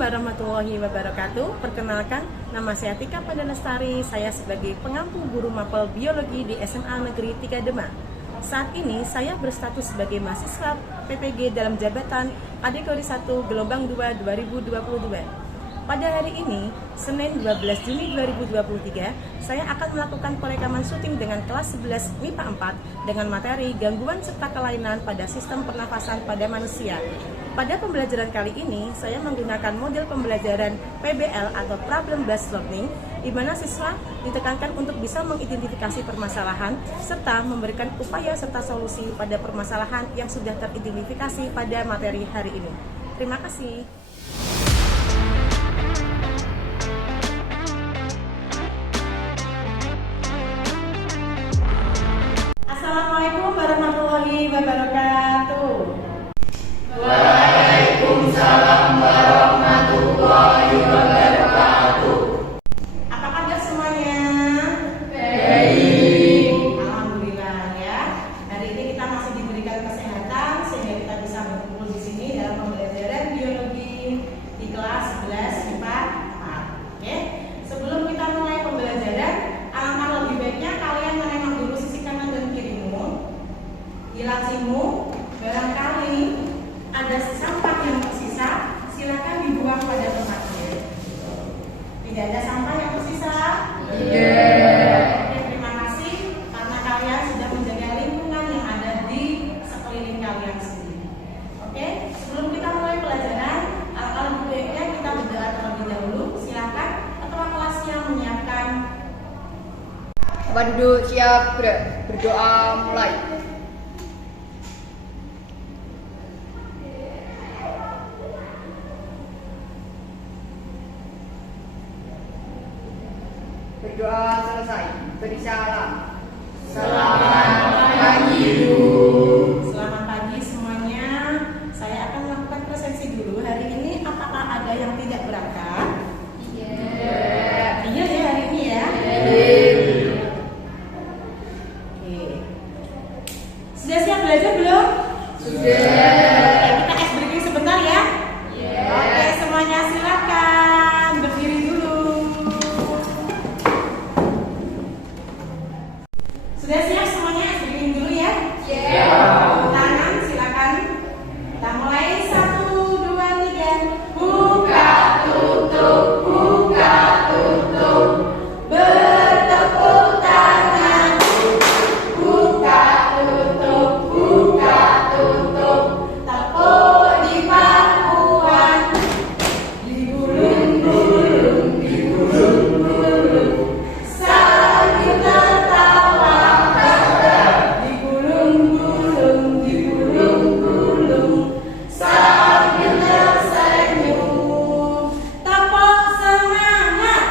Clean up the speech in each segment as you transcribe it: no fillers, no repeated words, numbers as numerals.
warahmatullahi wabarakatuh. Perkenalkan, nama saya Tika Pandanestari. Saya sebagai pengampu guru mapel biologi di SMA Negeri 3 Demak. Saat ini saya berstatus sebagai mahasiswa PPG dalam jabatan kategori 1 gelombang 2 2022. Pada hari ini, Senin 12 Juni 2023, saya akan melakukan perekaman syuting dengan kelas 11 MIPA 4 dengan materi gangguan serta kelainan pada sistem pernafasan pada manusia. Pada pembelajaran kali ini, saya menggunakan model pembelajaran PBL atau Problem Based Learning, di mana siswa ditekankan untuk bisa mengidentifikasi permasalahan serta memberikan upaya serta solusi pada permasalahan yang sudah teridentifikasi pada materi hari ini. Terima kasih. Assalamualaikum warahmatullahi wabarakatuh. Waalaikumsalam warahmatullahi wabarakatuh. Apa kabar semuanya? Baik. Alhamdulillah ya. Hari ini kita masih diberikan kesehatan sehingga kita bisa berkumpul di sini dalam pembelajaran biologi di kelas 11 MIPA 4. Oke. Sebelum kita mulai pembelajaran, alangkah lebih baiknya kalian menengok dulu sisi kanan dan kirimu. Di lacimu, barangkali ada sampah yang tersisa, silakan dibuang pada tempatnya. Tidak ada sampah yang tersisa? Oke, terima kasih karena kalian sudah menjaga lingkungan yang ada di sekeliling kalian sendiri. Oke, sebelum kita mulai pelajaran, alangkah baiknya kita berdoa terlebih dahulu. Silakan ketua kelasnya menyiapkan. Tempat duduk siap, berdoa mulai. Berdoa selesai, beri salam. Selamat pagi, Bu. Selamat pagi semuanya. Saya akan melakukan presensi dulu. Hari ini apakah ada yang tidak berangkat? Iya ya hari ini ya. Oke. Sudah siap belajar belum? Sudah. Kita ice breaking sebentar ya. Oke, semuanya silakan berdiri dulu. Sudah siap semuanya ice breaking dulu ya? Tangan silakan. Kita mulai 1, 2, 3. Buka tutup, buka tutup. Bertepuk tangan. Buka tutup, buka tutup. Tepuk di pangkuan. Digulung-gulung, digulung-gulung. Sambil tertawa. Digulung-gulung, digulung-gulung. Sambil tersenyum. Tepuk semangat.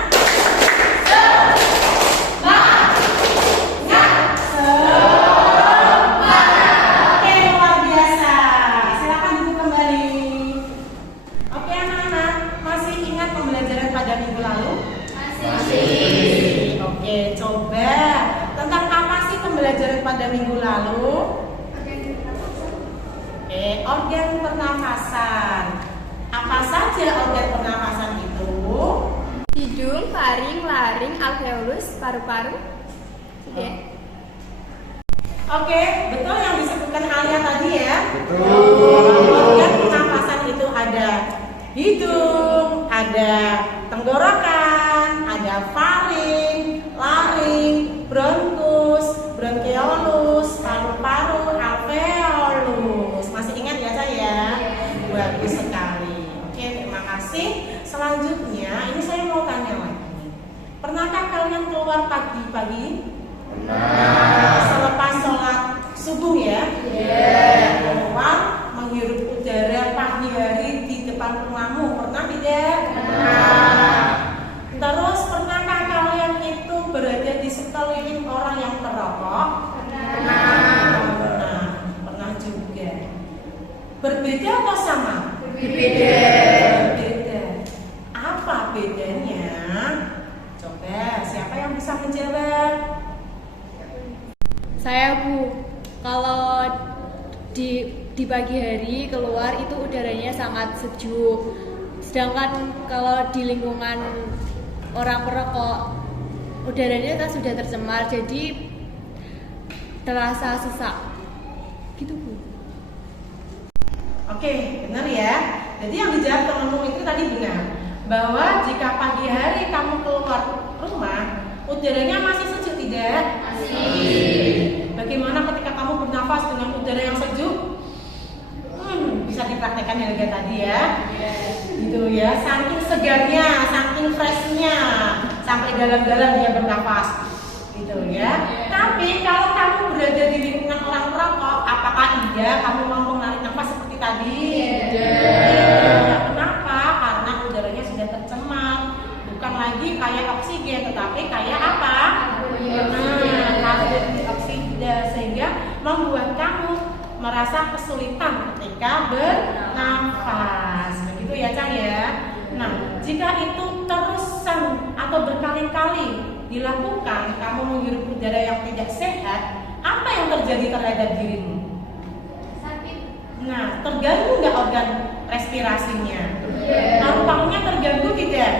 Oke, luar biasa. Silakan duduk kembali. Oke anak-anak, masih ingat pembelajaran pada minggu lalu? Masih. Oke, coba tentang apa sih pembelajaran pada minggu lalu? Oke, organ pernafasan. Apa saja organ pernafasan itu? Hidung, faring, laring, alveolus, paru-paru. Oke. Oke, betul yang disebutkan Alia tadi ya? Betul. Organ pernafasan itu ada hidung, ada tenggorokan, ada faring, laring, bronkus, bronkeolus, paru-paru, alveolus. Masih ingat ya saya? Bagus sekali. Oke, terima kasih. Selanjutnya, ini saya mau tanya lagi. Pernahkah kalian keluar pagi-pagi? Selepas sholat subuh ya? Keluar menghirup udara pagi hari di depan rumahmu, pernah tidak? Terus pernahkah kalian itu berada di sekeliling orang yang perokok? Pernah juga. Berbeda atau sama? Berbeda. Apa bedanya? Coba siapa yang bisa menjawab? Saya, Bu. Kalau di pagi hari keluar itu udaranya sangat sejuk. Sedangkan kalau di lingkungan orang perokok, udaranya kan sudah tercemar, jadi terasa sesak. Gitu Bu. Oke, benar ya. Jadi yang dijawab temanmu itu tadi benar, bahwa jika pagi hari kamu keluar rumah, udaranya masih sejuk tidak? Masih. Bagaimana ketika kamu bernafas dengan udara yang sejuk? Bisa dipraktekkan ya Lega tadi ya. Gitu ya, saking segarnya, saking freshnya, sampai dalam-dalam dia bernafas. Gitu ya. Tapi kalau kamu berada di lingkungan orang perokok, apakah iya kamu mau menarik nafas seperti tadi? Tidak. Kenapa? Karena udaranya sudah tercemar. Bukan lagi kayak oksigen, tetapi kayak apa? Karbon dioksida, sehingga membuat kamu merasa kesulitan ketika bernafas. Begitu ya Cang ya. Nah, jika itu terusan atau berkali-kali dilakukan, kamu menghirup udara yang tidak sehat, apa yang terjadi terhadap dirimu? Sakit. Nah, terganggu nggak organ respirasinya? Paru-parunya terganggu tidak?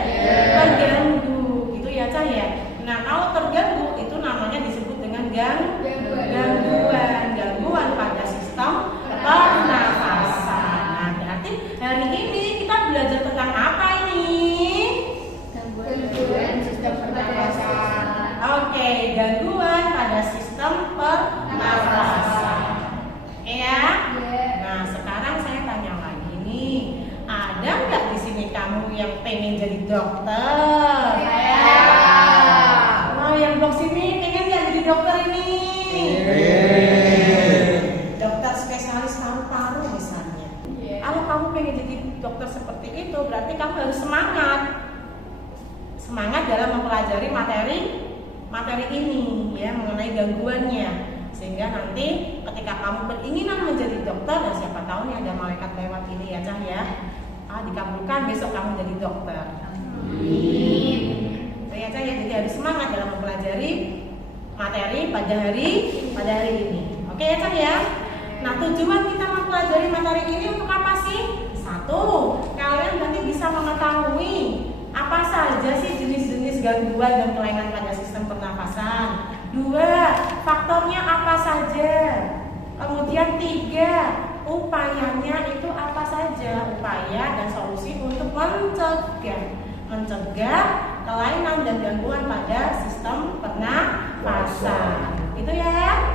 Terganggu, gitu ya Cang ya. Nah, kalau terganggu itu namanya disebut dengan gangguan pada sistem pernafasan. Nah, berarti hari ini kita belajar tentang apa ini? Gangguan sistem pernafasan. Oke, gangguan pada sistem pernafasan. Oke ya? Nah, sekarang saya tanya lagi nih, ada nggak di sini kamu yang pengen jadi dokter? Oh, yang box ini pengen nggak jadi dokter ini? Dokter spesialis paru-paru misalnya. Kalau kamu pengen jadi dokter seperti itu, berarti kamu harus semangat dalam mempelajari materi ini ya, mengenai gangguannya, sehingga nanti ketika kamu beringinan menjadi dokter, dan siapa tahu nih ada malaikat lewat ini ya Cah ya, dikabulkan besok kamu jadi dokter. Amin. Ya Cah ya, jadi harus semangat dalam mempelajari materi pada hari ini. Oke ya Cah ya. Nah, tujuan kita mempelajari materi ini untuk apa sih? Satu, kalian nanti bisa mengetahui apa saja sih jenis-jenis gangguan dan kelainan pada sistem pernafasan. Dua, faktornya apa saja. Kemudian tiga, upayanya itu apa saja. Upaya dan solusi untuk mencegah kelainan dan gangguan pada sistem pernafasan. Itu ya?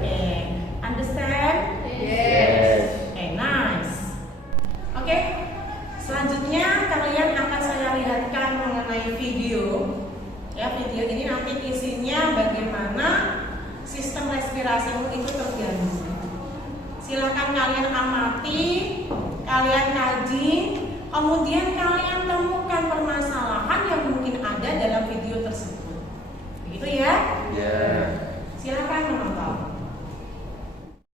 Oke. Understand? Yes. Oke, nice. Oke. Selanjutnya kalian akan saya lihatkan mengenai video. Ya, video ini nanti isinya bagaimana sistem respirasimu itu terganggu. Silakan kalian amati, kalian kaji, kemudian kalian temukan permasalahan yang mungkin ada dalam video tersebut. Begitu ya? Silakan menonton.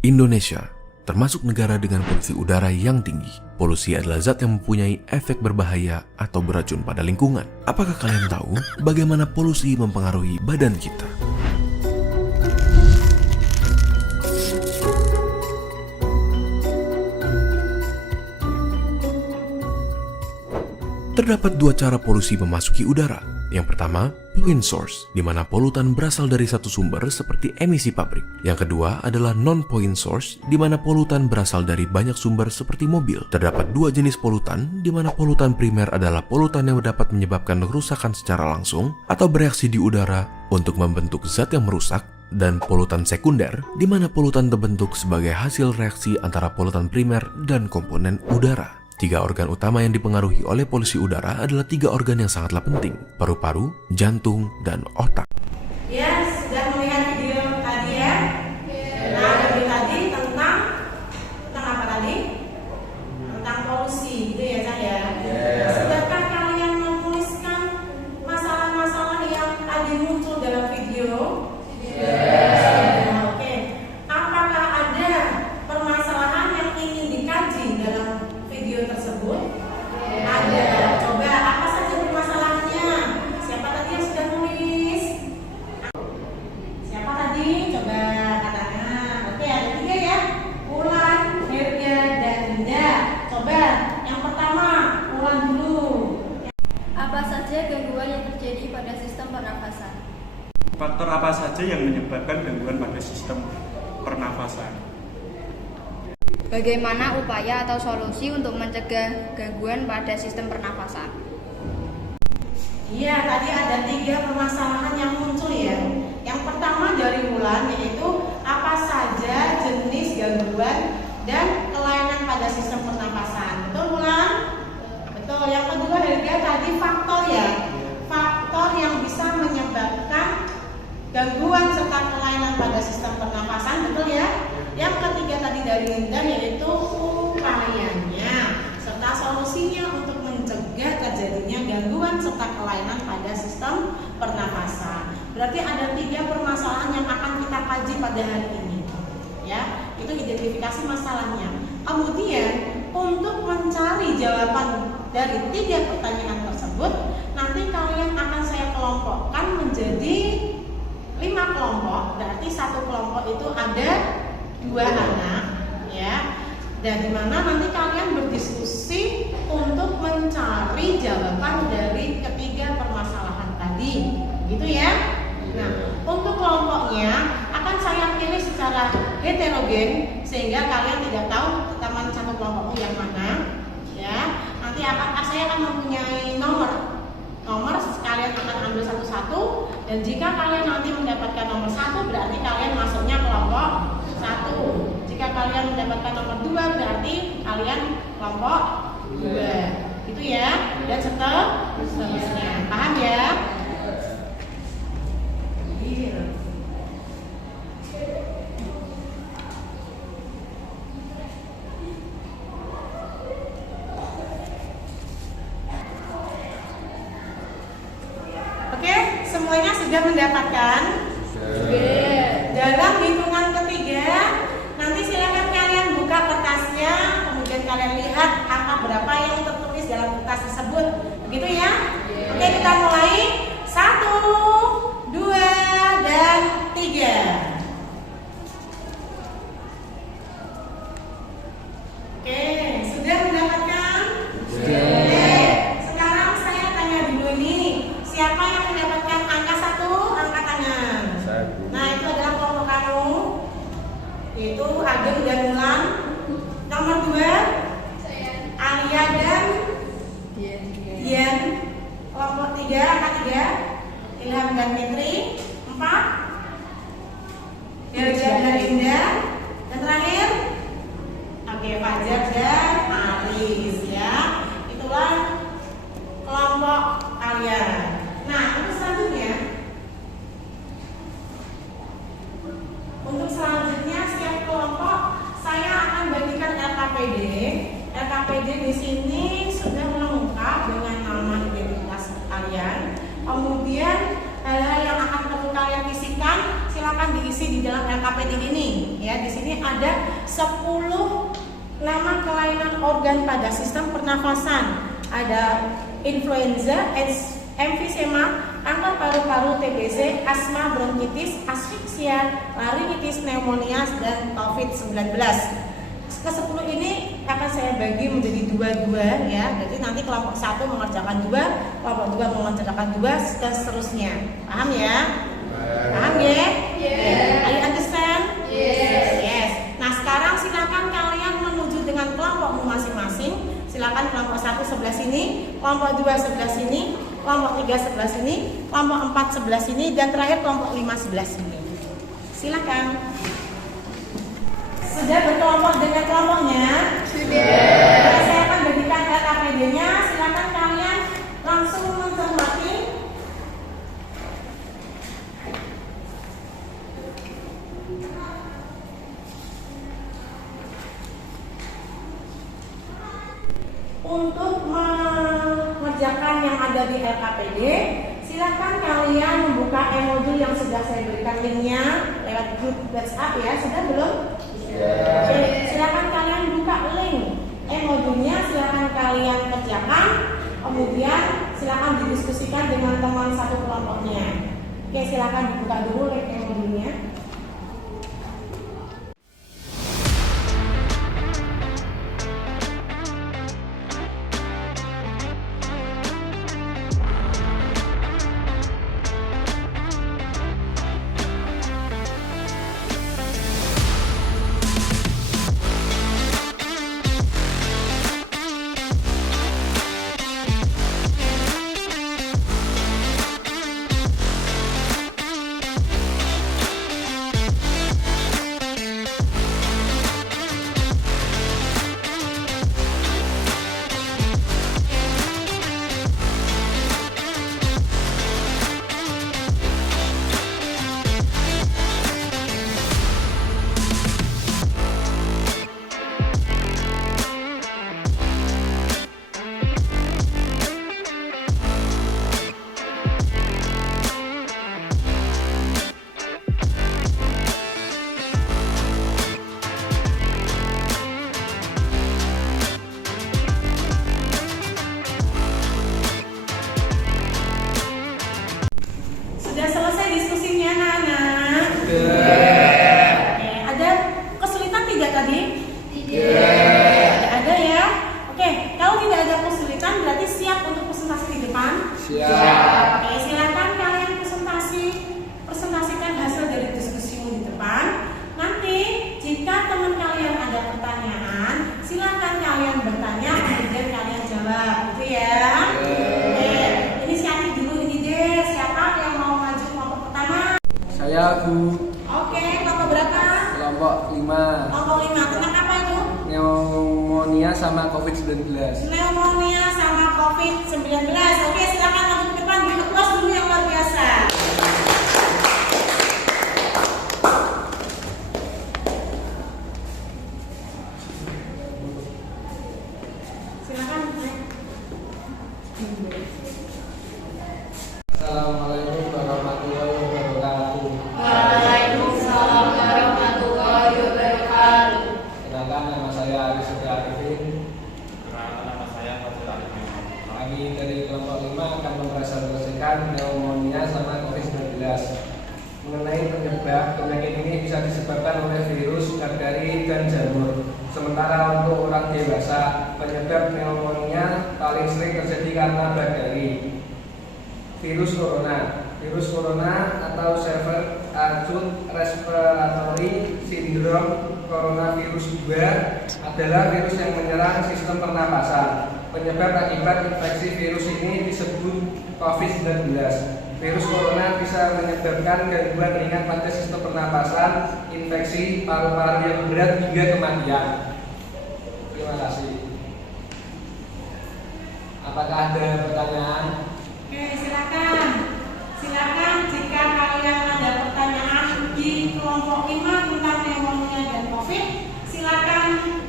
Indonesia termasuk negara dengan polusi udara yang tinggi. Polusi adalah zat yang mempunyai efek berbahaya atau beracun pada lingkungan. Apakah kalian tahu bagaimana polusi mempengaruhi badan kita? Terdapat dua cara polusi memasuki udara. Yang pertama, point source, di mana polutan berasal dari satu sumber seperti emisi pabrik. Yang kedua adalah non-point source, di mana polutan berasal dari banyak sumber seperti mobil. Terdapat dua jenis polutan, di mana polutan primer adalah polutan yang dapat menyebabkan kerusakan secara langsung atau bereaksi di udara untuk membentuk zat yang merusak, dan polutan sekunder, di mana polutan terbentuk sebagai hasil reaksi antara polutan primer dan komponen udara. Tiga organ utama yang dipengaruhi oleh polusi udara adalah tiga organ yang sangatlah penting: paru-paru, jantung, dan otak. Ya, sudah melihat video tadi ya? Nah, video tadi tentang apa tadi? Tentang polusi, gitu ya Cah ya? Sudahkah kalian menuliskan masalah-masalah yang tadi muncul dalam video? Sudah, oke. Apakah ada permasalahan yang ingin dikaji dalam video tersebut? Ada. Coba apa saja permasalahannya? Siapa tadi yang sudah nulis? gangguan yang terjadi pada sistem pernafasan? Faktor apa saja yang menyebabkan gangguan pada sistem pernafasan? Bagaimana upaya atau solusi untuk mencegah gangguan pada sistem pernafasan? Iya, tadi ada 3 permasalahan yang muncul ya. Yang pertama dari Wulan yaitu apa saja jenis gangguan dan kelainan pada sistem pernapasan. Betul Wulan? Betul. Yang kedua Helga tadi faktor ya. Faktor yang bisa menyebabkan gangguan serta kelainan pada sistem pernapasan, betul ya? Yang ketiga tadi dari Linda yaitu upayanya serta solusinya untuk mencegah terjadinya gangguan serta kelainan pada sistem pernapasan. Berarti ada 3 permasalahan yang akan kita kaji pada hari ini. Ya, itu identifikasi masalahnya. Kemudian untuk mencari jawaban dari 3 pertanyaan tersebut, nanti kalian akan saya kelompokkan menjadi 5 kelompok. Berarti satu kelompok itu ada 2 anak, ya. Dan dimana nanti kalian berdiskusi untuk mencari jawaban dari ketiga permasalahan tadi, gitu ya. Nah, untuk kelompoknya akan saya pilih secara heterogen sehingga kalian tidak tahu teman satu kelompok yang mana, ya. Nanti saya akan mempunyai nomor kalian akan ambil satu-satu, dan jika kalian nanti mendapatkan nomor 1 berarti kalian masuknya kelompok 1. Jika kalian mendapatkan nomor 2 berarti kalian kelompok 2. Gitu ya. Dan seterusnya. Paham ya? Oke, semuanya sudah mendapatkan? Dalam hitungan ketiga, nanti silakan kalian buka kertasnya, kemudian kalian lihat angka berapa yang tertulis dalam kertas tersebut. Begitu ya? Oke, kita mulai. 1, 2, dan 3. Oke, sudah mendapatkan? Oke, sekarang saya tanya dulu nih, siapa yang mendapatkan angka 1? Angkat tangan. Nah, itu adalah kelompok kamu, yaitu Ageng dan Mulan. Nomor 2 Alia dan Dian. Kelompok 3 angka 3 Ilham dan Fitri. 4 Helga dan Indah. Dan terakhir Fajar dan Aris, ya. Itulah kelompok kalian. Nah, untuk selanjutnya setiap kelompok saya akan bagikan LKPD. LKPD di sini sudah lengkap dengan nama identitas kalian. Kemudian hal-hal yang akan perlu kalian isikan silakan diisi di dalam LKPD ini. Ya, di sini ada 10 nama kelainan organ pada sistem pernafasan. Ada influenza, emfisema, kanker paru-paru, TBC, asma, bronkitis, asfiksia, laringitis, pneumonia, dan COVID-19. Ke-10 ini akan saya bagi menjadi 2-2 ya. Jadi nanti kelompok 1 mengerjakan 2, kelompok 2 mengerjakan 2, dan seterusnya. Paham ya? Paham ya? Are you understand? Yes. Nah, sekarang silakan kalian menuju dengan kelompokmu masing-masing. Silakan kelompok 1 sebelah sini, kelompok 2 sebelah sini, kelompok 3 sebelah sini, kelompok 4 sebelah sini, dan terakhir kelompok 5 sebelah sini. Silakan. Sudah berkelompok dengan kelompoknya? Sudah. Saya akan bagikan LKPD-nya. Silakan kalian langsung mencermati. Untuk mengerjakan yang ada di LKPD, silakan kalian membuka e-modul yang sudah saya berikan linknya lewat grup WhatsApp ya. Sudah belum? Oke, silakan kalian buka link e-modulnya, silakan kalian kerjakan, kemudian silakan didiskusikan dengan teman satu kelompoknya. Oke, silakan dibuka dulu link e-modulnya. pertanyaan, silakan kalian bertanya kemudian kalian jawab, gitu ya. Oke, inisiatif dulu ini deh. Siapa yang mau maju kelompok pertama? Saya Bu. Oke, kelompok berapa? Kelompok 5. Kelompok 5. Tentang apa itu? Pneumonia sama COVID-19. Pneumonia sama COVID-19. Oke, silakan maju ke depan. Beri applause dulu yang luar biasa. Silakan. Assalamualaikum warahmatullahi wabarakatuh. Waalaikumsalam warahmatullahi wabarakatuh. Kenalkan, nama saya Aris Arifin. Nama saya Fatul Arifin. Kami dari kelompok 5 akan mempresentasikan pneumonia sama COVID-19. Mengenai penyebab, penyakit ini bisa disebabkan oleh virus, bakteri, dan jamur. Sementara untuk orang dewasa, penyebab pneumonia paling sering terjadi karena bakteri. Virus corona atau Severe Acute Respiratory Syndrome coronavirus 2 adalah virus yang menyerang sistem pernapasan. Penyebab akibat infeksi virus ini disebut COVID-19. Virus corona bisa menyebabkan gangguan ringan pada sistem pernapasan, infeksi paru-paru yang berat hingga kematian. Terima kasih. Apakah ada pertanyaan? Oke, silakan. Silakan jika kalian ada pertanyaan di kelompok 5 tentang pneumonia dan COVID, silakan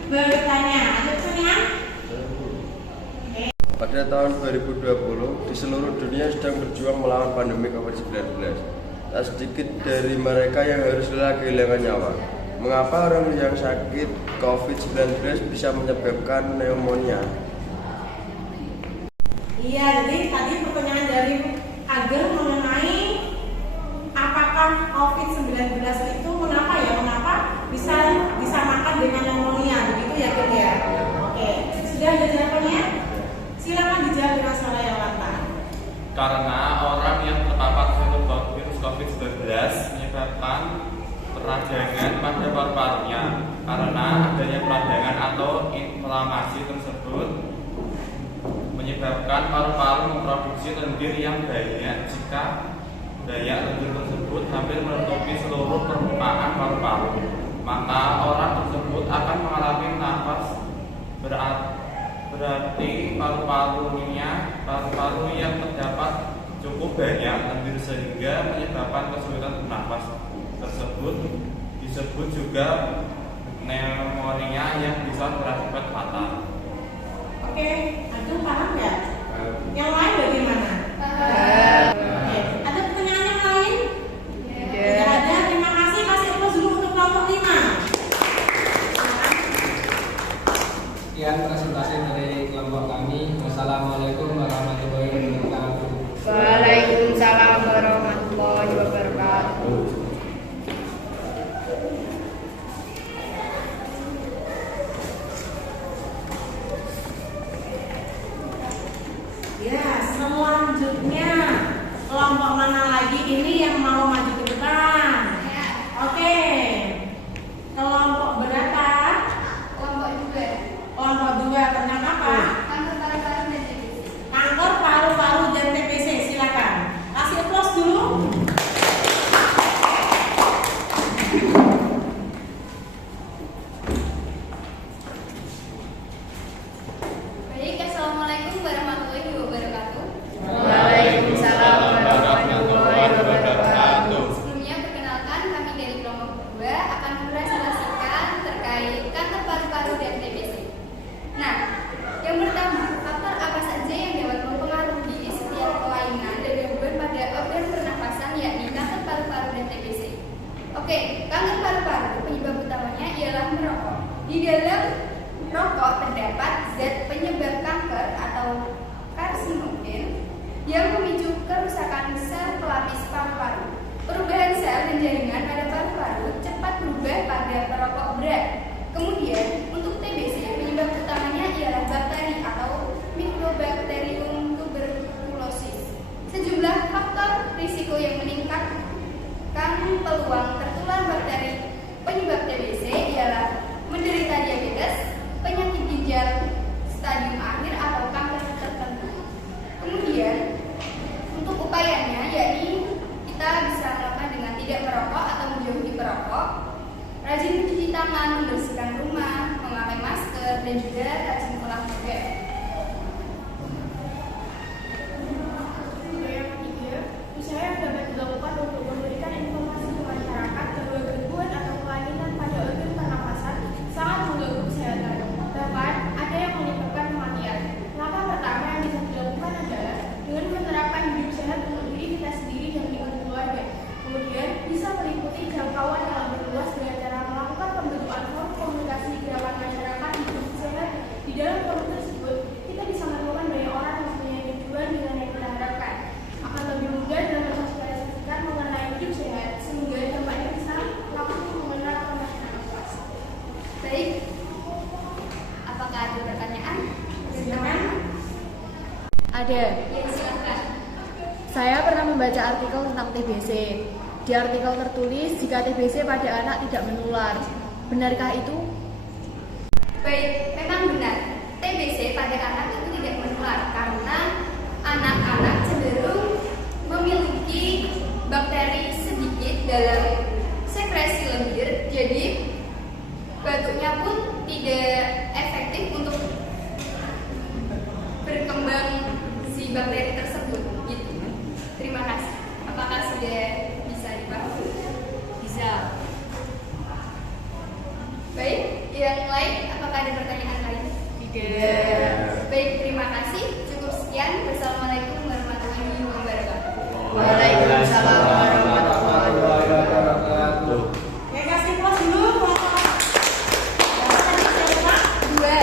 bertanya. Ada pertanyaan? Pada tahun 2020, di seluruh dunia sedang berjuang melawan pandemi COVID-19. Tak sedikit dari mereka yang harus rela kehilangan nyawa. Mengapa orang yang sakit COVID-19 bisa menyebabkan pneumonia? Iya, jadi tadi pertanyaan dari Ageng mengenai apakah COVID-19 itu mengapa bisa disamakan dengan pneumonia, begitu ya, Geng ya? Oke, sudah ada jawabannya? Silakan dijawab dengan suara yang lantang. Karena orang yang terpapar virus COVID-19 menyebabkan peradangan pada paru-parunya. Karena adanya peradangan atau inflamasi tersebut menyebabkan paru-paru memproduksi lendir yang banyak. Jika daya lendir tersebut hampir menutupi seluruh permukaan paru-paru, maka orang tersebut akan mengalami nafas berarti paru-paru yang terdapat cukup banyak lendir sehingga menyebabkan kesulitan bernafas. Tersebut disebut juga pneumonia yang bisa berakibat fatal. Oke, Ageng paham nggak? Yang lain bagaimana? Oke, ada pertanyaan yang lain? Tidak ada. Terima kasih. Kasih applause dulu untuk kelompok 5. Sekian presentasi dari kelompok kami. Wassalamualaikum warahmatullahi wabarakatuh. Waalaikumsalam warahmatullahi wabarakatuh. Ya, selanjutnya kelompok mana lagi ini yang mau maju ke depan? Oke, kelompok berapa? Kelompok 2. Kelompok 2 tentang apa? Kanker paru-paru dan TBC. Kanker paru-paru dan TBC. Silakan. Kasih applause dulu. Baik, assalamualaikum warahmatullahi wabarakatuh. Waalaikumsalam warahmatullahi wabarakatuh. Sebelumnya perkenalkan, kami dari kelompok 2 akan mempresentasikan terkait kanker paru-paru dan TBC. Nah, yang pertama, faktor apa saja yang dapat mempengaruhi setiap kelainan dan gangguan pada organ pernapasan, yakni kanker paru-paru dan TBC. Oke, kanker paru-paru penyebab utamanya ialah merokok. Di dalam rokok terdapat zat penyebab kanker atau karsinogen yang memicu kerusakan sel pelapis paru-paru. Perubahan sel dan jaringan pada paru-paru cepat berubah pada perokok berat. Kemudian, untuk TBC, penyebab utamanya ialah bakteri atau Mycobacterium tuberculosis. Sejumlah faktor risiko yang meningkatkan peluang tertular bakteri penyebab TBC ialah menderita diabetes, penyakit ginjal stadium akhir atau kanker tertentu. Kemudian untuk upayanya yakni kita bisa melakukan dengan tidak merokok atau menjauhi perokok, rajin mencuci tangan, membersihkan rumah, memakai masker, dan juga rajin olahraga. Yang ketiga, usaha yang dapat dilakukan untuk memberikan informasi ke masyarakat bahwa gangguan atau kelainan pada organ pernapasan sangat mengganggu kesehatan. Bahkan ada yang menyebabkan kematian. Langkah pertama yang bisa dilakukan adalah dengan menerapkan hidup sehat untuk diri kita sendiri dan lingkungan keluarga. Kemudian bisa meliputi jangkauan yang lebih luas dengan cara melakukan pembentukan forum komunikasi gerakan masyarakat hidup sehat. Di dalam forum tersebut, kita bisa menemukan banyak orang yang mempunyai tujuan dengan yang kita harapkan. Akan lebih mudah dalam mensosialisasikan mengenai hidup sehat, sehingga dampaknya bisa langsung mengenal ke masyarakat luas. Baik, apakah ada pertanyaan? Silakan. Ada. Ya, silakan. Saya pernah membaca artikel tentang TBC. Di artikel tertulis jika TBC pada anak tidak menular. Benarkah itu? Baik, memang benar. TBC pada anak itu tidak menular karena anak-anak cenderung memiliki bakteri sedikit dalam sekresi lendir, jadi batuknya pun tidak efektif untuk berkembang si bakteri tersebut. Gitu. Terima kasih. Apakah sudah bisa dipahami? Bisa. Baik, yang lain, apakah ada pertanyaan lain? Tidak. Baik, terima kasih. Cukup sekian. Wassalamualaikum warahmatullahi wabarakatuh. Waalaikumsalam warahmatullahi wabarakatuh. Oke, kasih kelas dulu. Dua.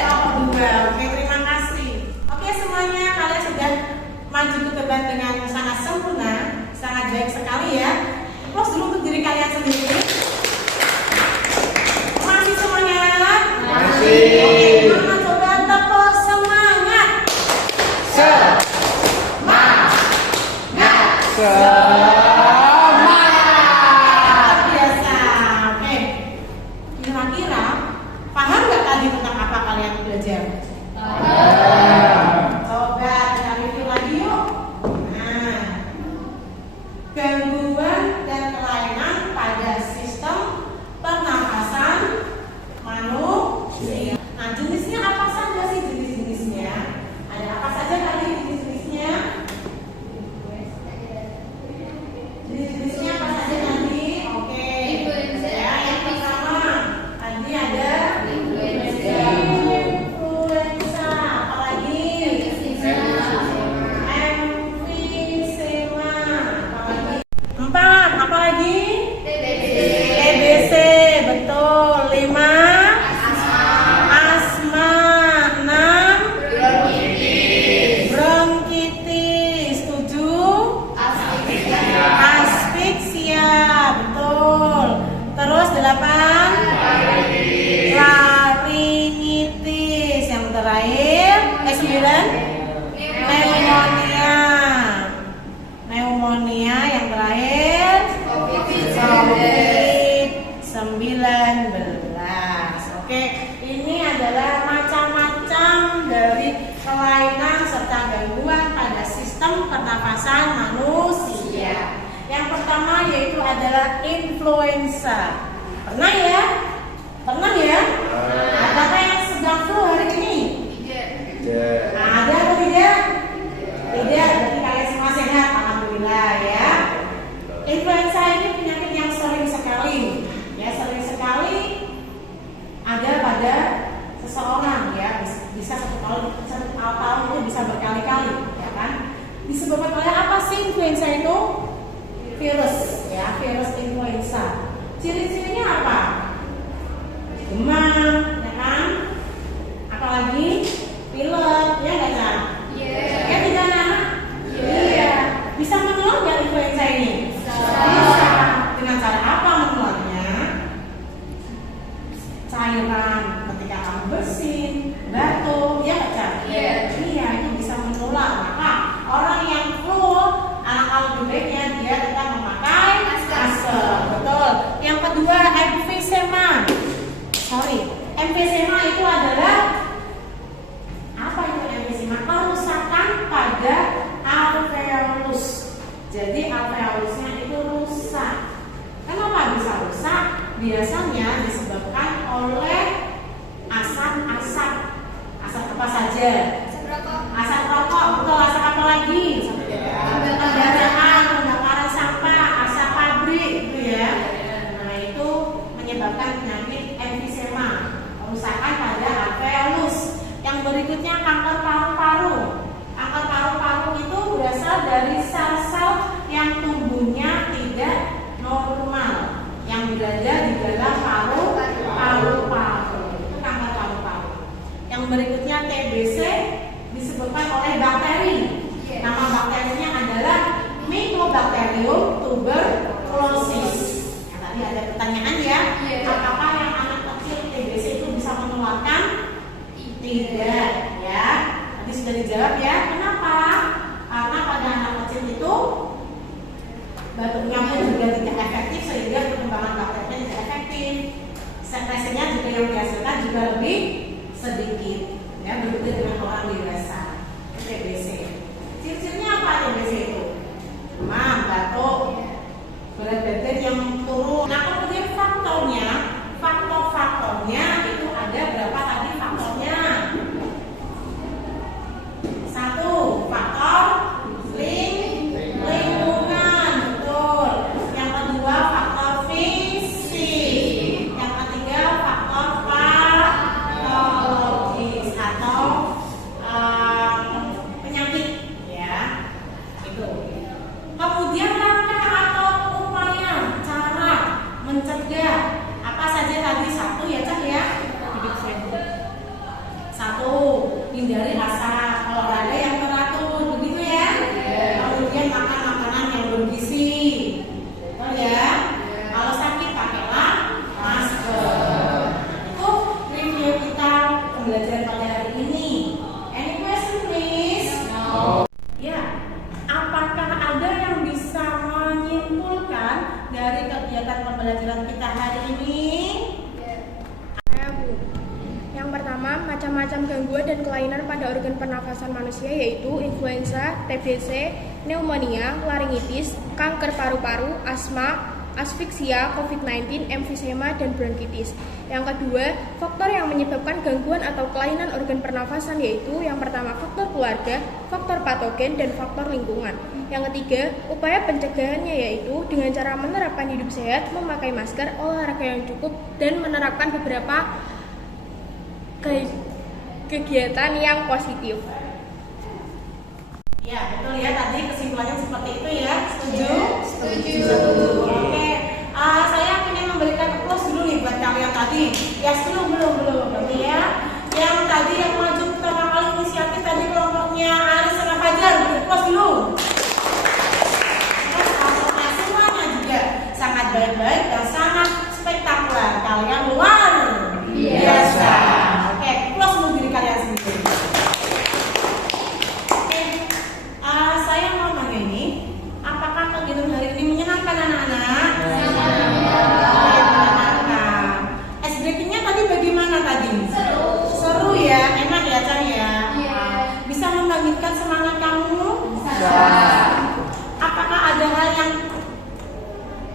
Oke, terima kasih. Oke, semuanya kalian sudah maju ke debat dengan sangat sempurna, sangat baik sekali ya. Kelas dulu untuk diri kalian sendiri. Masih semuanya? Masih. Oke, mama coba tepuk semangat. Biasa. Oke. Kira-kira paham nggak tadi tentang apa kalian belajar? Coba kita review lagi yuk. Nah, gangguan dan kelainan pada sistem pernapasan manusia. Nah, jenisnya apa saja sih jenis-jenisnya? Ada apa saja tadi jenis-jenisnya? Jenis-jenisnya apa saja tadi? Oke. Influenza. Ya, yang pertama tadi ada Influenza. influenza, apalagi emfisema, apalagi 4, apalagi TBC, betul. 5 asma, 6 bronkitis, 7 aspiksia, betul. Terus 8 laringitis, yang terakhir 9 pneumonia yang terakhir COVID-19. Oke, ini adalah macam-macam dari kelainan serta gangguan pada sistem pernapasan manusia. Yang pertama yaitu adalah influenza. Pernah ya? Pernah ya? Apakah yang sedang flu hari ini? Ya. Ada atau tidak? Tidak, berarti kalian semua sehat, alhamdulillah ya. Influenza ini penyakit yang sering sekali, ya sering sekali ada pada seseorang ya, bisa satu tahun itu bisa berkali-kali, ya kan? Disebabkan oleh apa sih influenza itu? Virus, ya virus influenza. Ciri-cirinya apa? Demam, ya kan? Apalagi pilek, ya nggak Cak? Iya. Ya tidak anak? Iya. Bisa menular nggak influenza ini? Bisa. emfisema itu adalah apa itu emfisema? Kerusakan pada alveolus. Jadi alveolusnya itu rusak. Kenapa bisa rusak? Biasanya disebabkan oleh asap-asap. Asap apa saja? Asap rokok, betul. Asap apa lagi? Pembakaran sampah, asap pabrik, gitu ya. Nah, itu menyebabkan penyakit emfisema, kerusakan pada alveolus. Yang berikutnya kanker paru-paru. Kanker paru-paru itu berasal dari sel-sel yang tumbuhnya tidak normal, yang berada di dalam paru-paru. Itu kanker paru-paru. Yang berikutnya TBC disebabkan oleh bakteri. Nama bakterinya adalah Mycobacterium tuberculosis. Nah, tadi ada pertanyaan ya, apakah yang anak kecil TBC itu bisa menularkan? Tidak, ya. Tadi sudah dijawab ya. Kenapa? Karena pada anak kecil itu batuknya pun juga tidak efektif, sehingga perkembangan bakterinya tidak efektif. Sekresinya juga yang dihasilkan juga lebih sedikit. Ya, begitu dengan orang dewasa. TBC. Ciri-cirinya apa TBC itu? Demam, batuk, berat badan yang turun. Nah, kemudian faktor-faktornya itu ada berapa tadi faktornya? 1. Faktor lingkungan, betul. Yang kedua faktor fisik. Yang ketiga faktor patologis atau penyakit, ya. Itu. Kemudian langkah atau upaya cara mencegah apa saja tadi? 1 ya, Cak ya. 1. Hindari asap, olahraga yang teratur, begitu ya. Kemudian makan makanan yang bergizi, betul ya. Kalau sakit pakailah masker. Itu review kita pembelajaran pada hari ini. Any question please? No. Ya, apakah ada yang bisa menyimpulkan dari kegiatan pembelajaran kita hari ini? Yang pertama, macam-macam gangguan dan kelainan pada organ pernafasan manusia yaitu influenza, TBC, pneumonia, laringitis, kanker paru-paru, asma, asfiksia, COVID-19, emfisema, dan bronkitis. Yang kedua, faktor yang menyebabkan gangguan atau kelainan organ pernafasan yaitu yang pertama faktor keluarga, faktor patogen, dan faktor lingkungan. Yang ketiga, upaya pencegahannya yaitu dengan cara menerapkan hidup sehat, memakai masker, olahraga yang cukup, dan menerapkan beberapa kegiatan yang positif. Ya, betul ya, tadi kesimpulannya seperti itu ya. Setuju? Setuju. Oke. Saya ingin memberikan applause dulu nih buat kalian tadi. Ya, belum. Tapi ya, yang tadi yang maju pertama kali inisiatif tadi kelompoknya Aris sama Fajar, applause dulu. Terus semuanya juga sangat baik-baik dan sangat spektakuler. Kalian luar biasa. Oke, applause untuk diri kalian sendiri. Saya mau nanya ini, apakah kegiatan hari ini menyenangkan anak-anak? Menyenangkan. Ice breaking-nya tadi bagaimana tadi? Seru ya, enak ya Chan ya? Bisa membangkitkan semangat kamu? Bisa. Apakah ada hal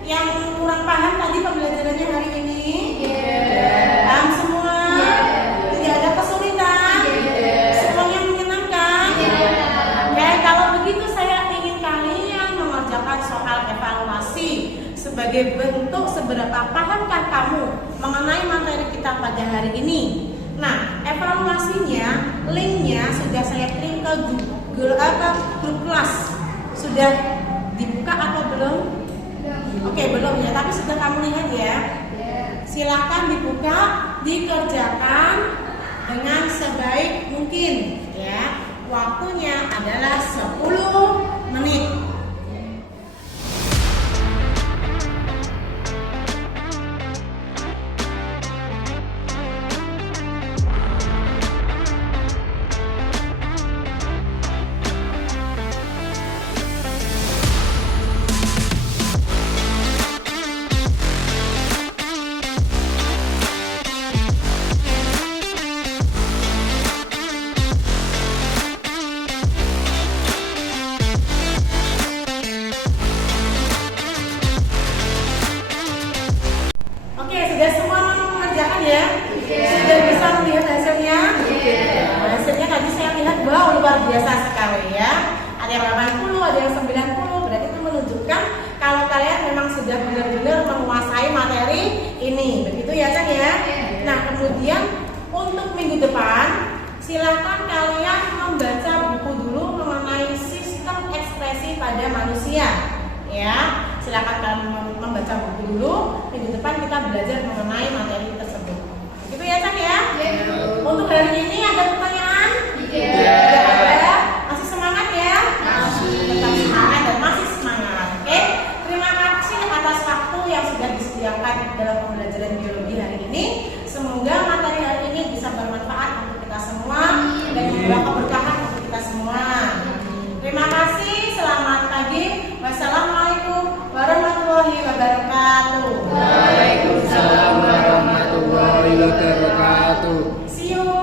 yang kurang paham tadi pembelajarannya hari ini? Paham semua? Tidak ada kesulitan? Semuanya menyenangkan? Oke, kalau begitu saya ingin kalian mengerjakan soal evaluasi sebagai bentuk seberapa pahamkah kamu mengenai materi kita pada hari ini. Nah, evaluasinya, linknya sudah saya kirim ke grup kelas. Sudah dibuka atau belum? Oke, belum ya, tapi sudah kamu lihat ya. Silakan dibuka, dikerjakan dengan sebaik mungkin ya. Waktunya adalah 10 menit. luar biasa sekali ya. Ada yang 80, ada yang 90, berarti itu menunjukkan kalau kalian memang sudah benar-benar menguasai materi ini. Begitu ya Chan ya? Nah, kemudian untuk minggu depan silakan kalian membaca buku dulu mengenai sistem ekspresi pada manusia. Ya, silakan kalian membaca buku dulu. Minggu depan kita belajar mengenai materi tersebut. Begitu ya Chan ya? Untuk hari ini ada pertanyaan? Tidak ada. Masih semangat ya? Masih. Tetap semangat dan masih semangat. Oke. Terima kasih atas waktu yang sudah disediakan dalam pembelajaran biologi hari ini. Semoga materi hari ini bisa bermanfaat untuk kita semua dan membawa keberkahan untuk kita semua. Terima kasih. Selamat pagi. Wassalamualaikum warahmatullahi wabarakatuh. Waalaikumsalam warahmatullahi wabarakatuh. See you.